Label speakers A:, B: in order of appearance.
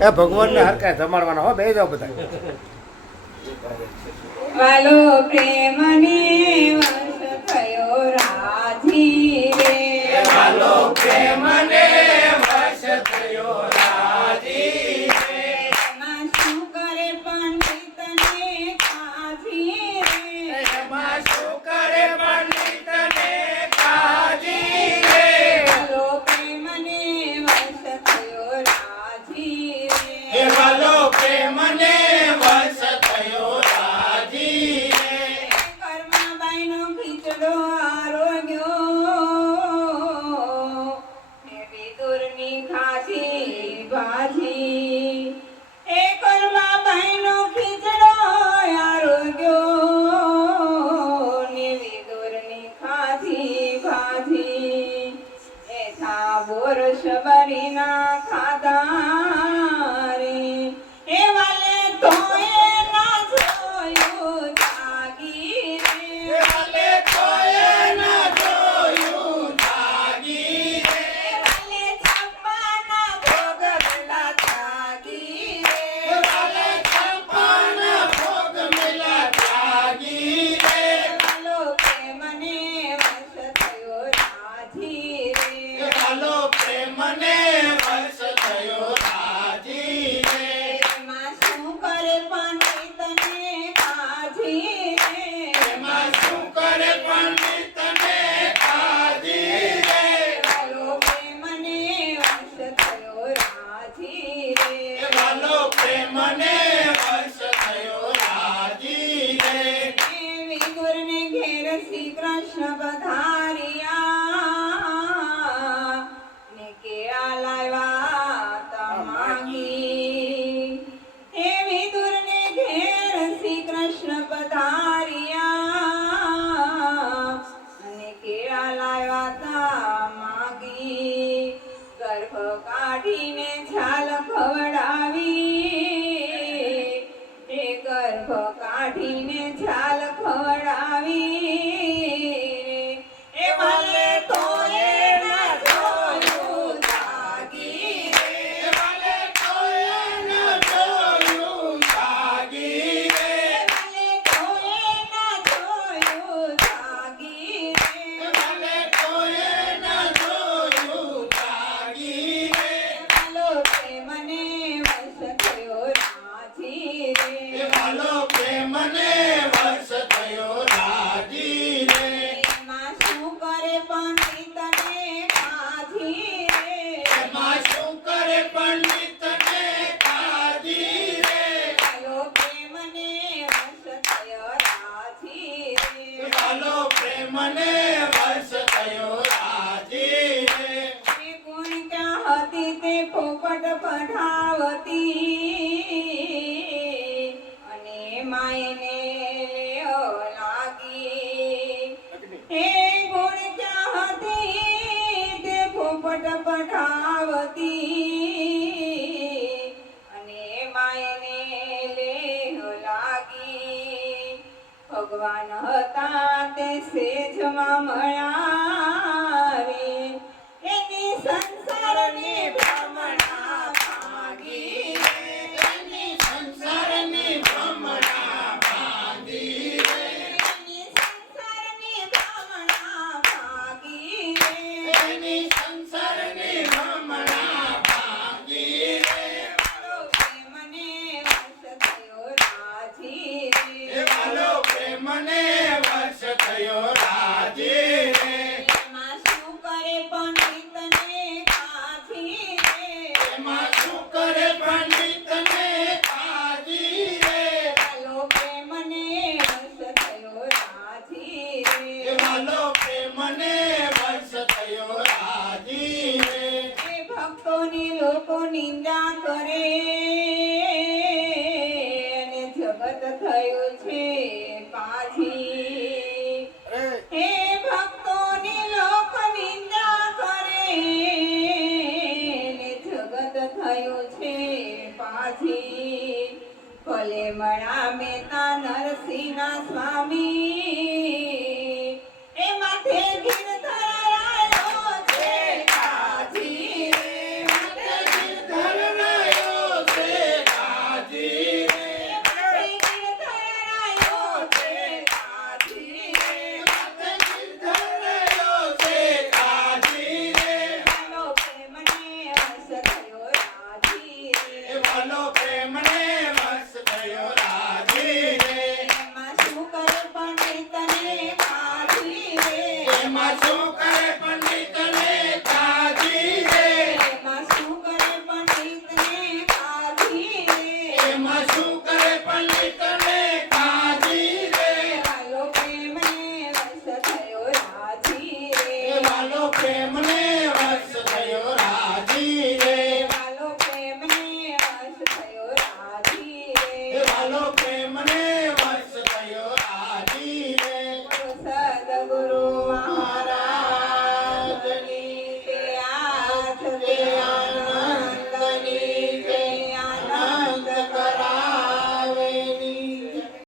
A: એ ભગવાનને હરકાય જમાડવાના હો બે જાવ બધા.
B: વાલો પ્રેમને વંશ થયો રાજી રે. વાલો પ્રેમને ભાજી એ કરવા ભાઈનો આરોગ્યો નેવી દોરની ખાધી ભાજી એ થા બોર શબરીના ખાધા. वैष्णवधा પતિ તે ફોકટ પઠાવતી અને માયને લાગી. હે ગુણ ચાહતી તે ફોકટ પઠાવતી અને માયને લાગી. ભગવાન હતા તે સેજમાં મળ્યા નિંદા કરે અને જગત થયું છે પાછી. હે ભક્તોની લોક નિંદા કરે ને જગત થયું છે પાછી. ભલે મળા મેતા નરસિંહ સ્વામી Maldita